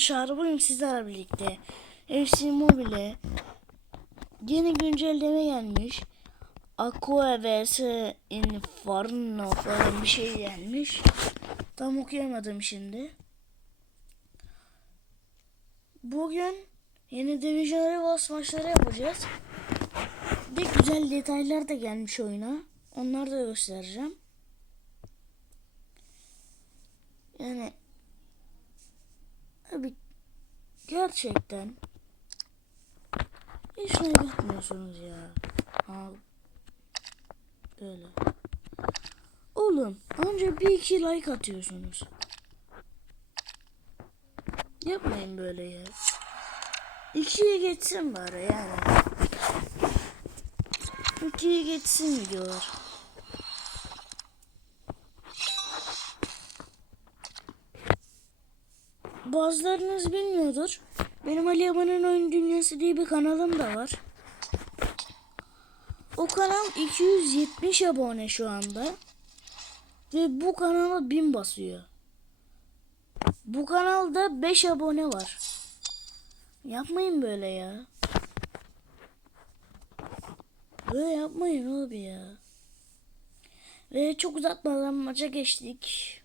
arkadaşlar bugün sizlerle birlikte FC Mobile yeni güncelleme gelmiş. Aqua vs Inferno falan bir şey gelmiş. Tam okuyamadım şimdi. Bugün yeni Division Rivals maçları yapacağız. Bir güzel detaylar da gelmiş oyuna. Onları da göstereceğim. Yani Abi gerçekten hiç like atmıyorsunuz ya. Ha, böyle. Oğlum anca bir iki like atıyorsunuz. Yapmayın böyle ya. İkiye geçsin bari yani. İkiye geçsin videolar. Bazılarınız bilmiyordur. Benim Ali Yaman'ın Oyun Dünyası diye bir kanalım da var. O kanal 270 abone şu anda. Ve bu kanala 1000 basıyor. Bu kanalda 5 abone var. Yapmayın böyle ya. Böyle yapmayın abi ya. Ve çok uzatmadan maça geçtik.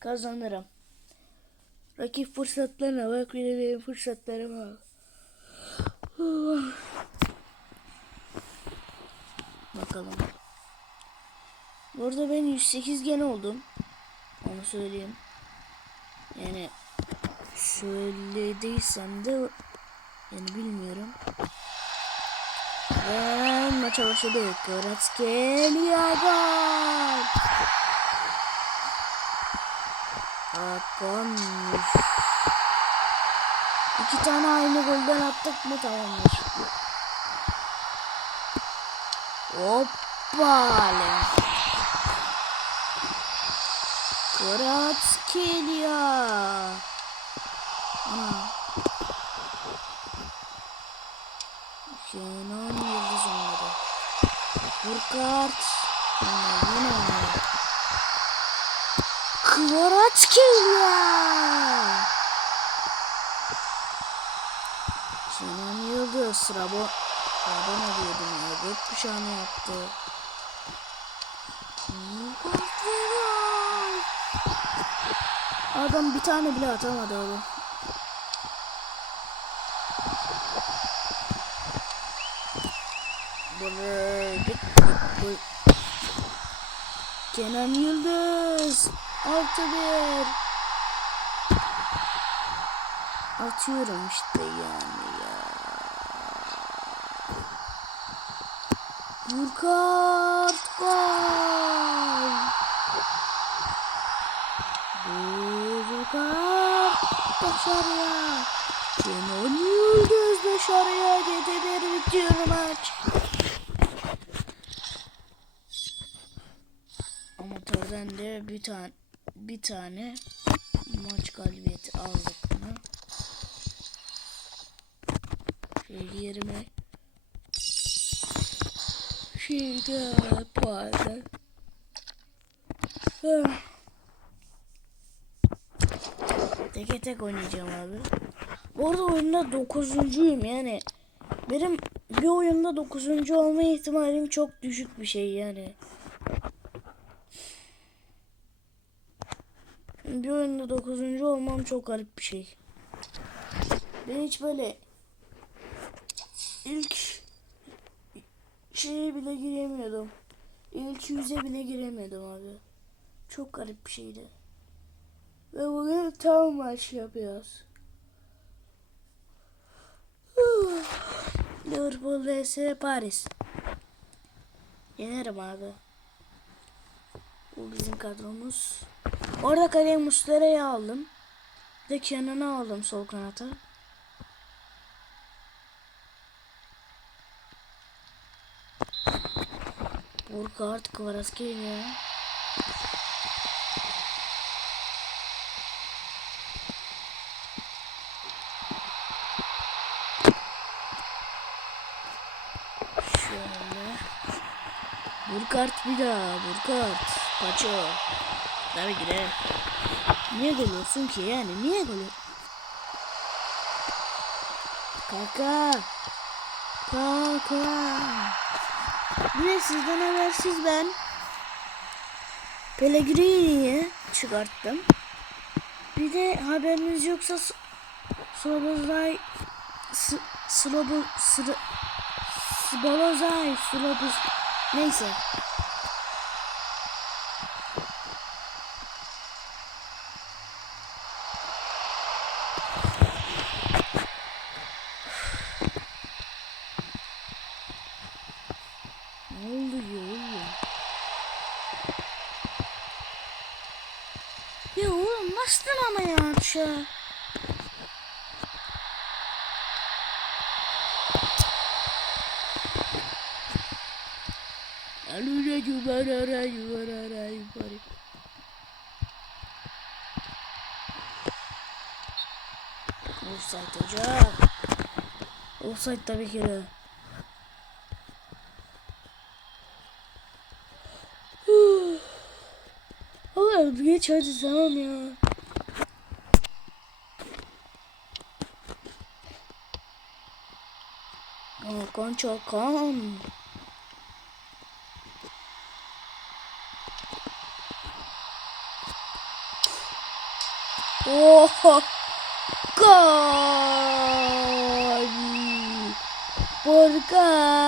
Kazanırım. Rakip fırsatlarına bak de benim fırsatlarıma bak. Bakalım. Bu arada ben 108 gen oldum. Onu söyleyeyim. Yani söylediysem de yani bilmiyorum. Ve maça başladık. Goretzka gol. Hakan. İki tane aynı golden attık mı tamamdır. Hoppale. Kratskhelia. Ana. Kenan Yıldız oynadı. Burkart. Yine yine. Kvaratskhelia. Kenan Yıldız. Rabo. Rabo ne diyordum ya? Gökkuşağını yaptı. Adam bir tane bile atamadı. Böyle Kenan Yıldız 6-1 Atıyorum işte yani ya. Burkart gol. Burkart dışarıya. Kenan Yıldız dışarıya. Geceleri bitiyor maç. Amatörden de bir tane bir tane maç galibiyeti aldık mı? Şöyle yerime Şeyde pardon. Tek tek oynayacağım abi. Bu arada oyunda dokuzuncuyum yani. Benim bir oyunda dokuzuncu olma ihtimalim çok düşük bir şey yani. Bir oyunda dokuzuncu olmam çok garip bir şey. Ben hiç böyle ilk şeye bile giremiyordum. İlk yüze bile giremiyordum abi. Çok garip bir şeydi. Ve bugün tam maç yapıyoruz. Liverpool vs Paris. Yenerim abi. Bu bizim kadromuz. Orada kaleye Muslera'yı aldım. Bir de Kenan'ı aldım sol kanata. Burkhardt Kvaratskhelia. Şöyle. Burkhardt bir daha. Burkhardt. Paço. Tabii ki de. Niye gol olsun ki yani? Niye gol Kanka. Kanka. Yine sizden habersiz ben. Pellegrini'yi çıkarttım. Bir de haberiniz yoksa Slobozay Slobo Slobozay Sloboz neyse Bastın ama ya tuşa. Alura yuvarara yuvarara yuvarara. Offside hocam. Offside tabii ki de. Oğlum geç hadi tamam ya. Hakan Çakan. Oh, gol! Burkart.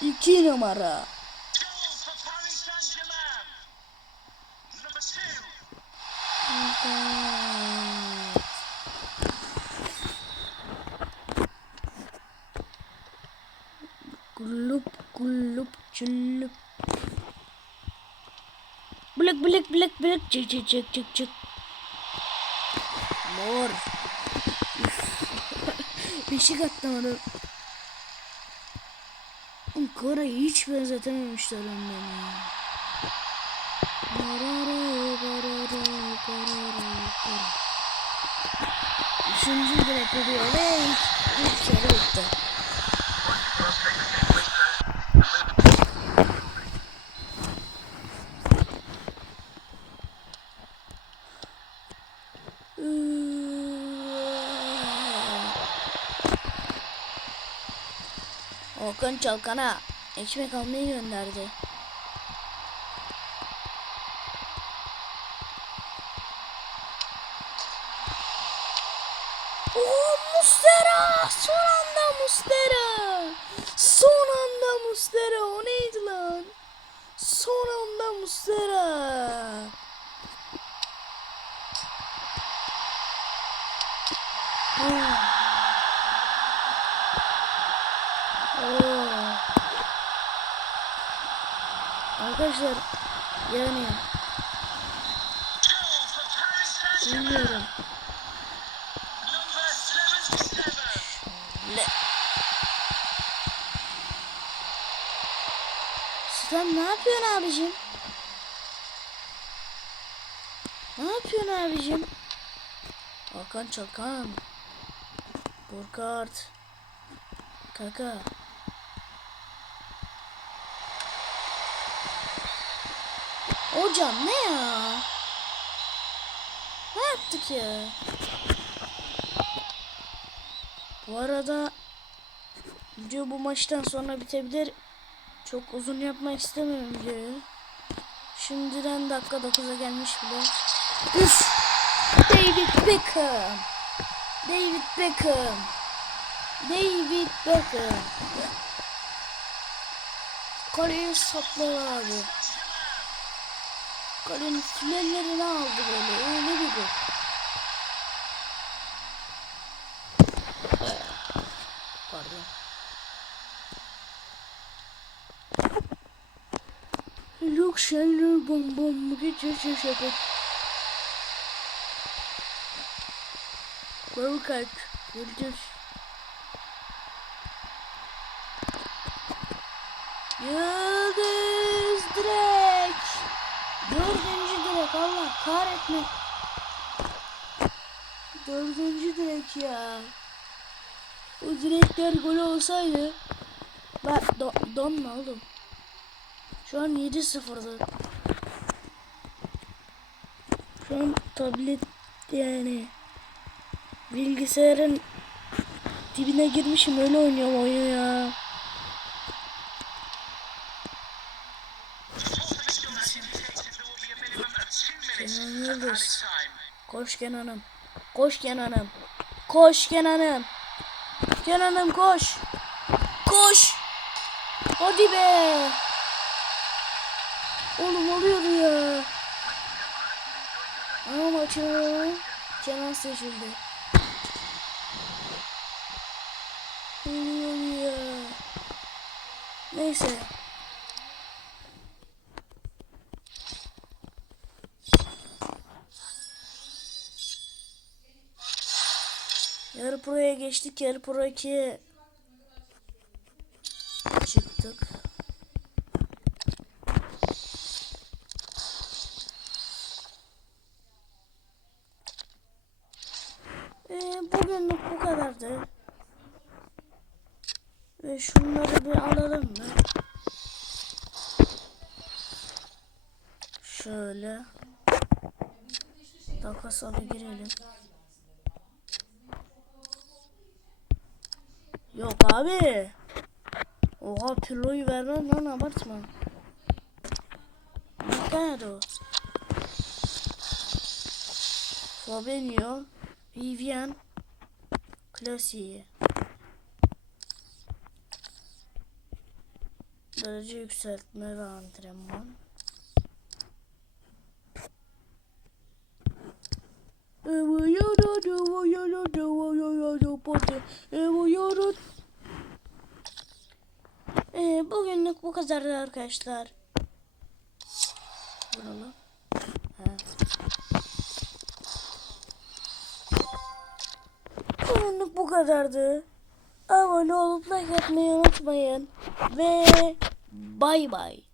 İki numara. Gulup gulup çulup. Blık blık blık blık çık çık çık çık çık. Mor. Beşik attım onu. Koray'ı hiç benzetememişler barara. Üçüncü direkt oluyor ve ilk kere bitti. Okan Çalkan'a ekmek almayı gönderdi. Oo Mustera! Son anda Mustera! Son anda Mustera! O neydi lan? Son anda Mustera! Oh. Arkadaşlar yani bilmiyorum. Number 77. Le. Sen ne yapıyorsun abicim? Ne yapıyorsun abicim? Hakan Çalkan. Burkart. Kaka. Hocam ne ya? Ne yaptık ya? Bu arada video bu maçtan sonra bitebilir. Çok uzun yapmak istemiyorum videoyu. Şimdiden dakika 9'a gelmiş bile. Üf! David Beckham. David Beckham. David Beckham. Kaleye saplar abi. Kalenin filelerini aldı böyle. Öyle bir gol. Pardon. Yok şeyler bom bom geçiyor şaka. Korkak. Göreceğiz. Yıldız direk. Dördüncü direk Allah kahretme. Dördüncü direk ya. O direkler golü olsaydı. Bak do, donma oğlum. Şu an 7-0'da. Şu an tablet yani Bilgisayarın dibine girmişim öyle oynuyorum oyunu ya. Yıldız. Koş Kenan'ım. Koş Kenan'ım. Koş Kenan'ım. Kenan'ım koş. Koş. Hadi be. Oğlum oluyordu ya. Ama maçı Kenan seçildi. Oluyor ya. Neyse. Yarı pro'ya geçtik. Yarı pro 2'ye çıktık. Ee, bugünlük bu kadardı. Ve şunları bir alalım mı? Şöyle. Takasa bir girelim. Yok abi. Oha piloyu vermem lan abartma. Ne kadar o? Fabinho, Vivian, Klasiği. Derece yükseltme ve antrenman. Ee, bugünlük bu kadardı arkadaşlar. Buralı. Bugünlük bu kadardı. Abone olup like atmayı unutmayın. Ve bay bay.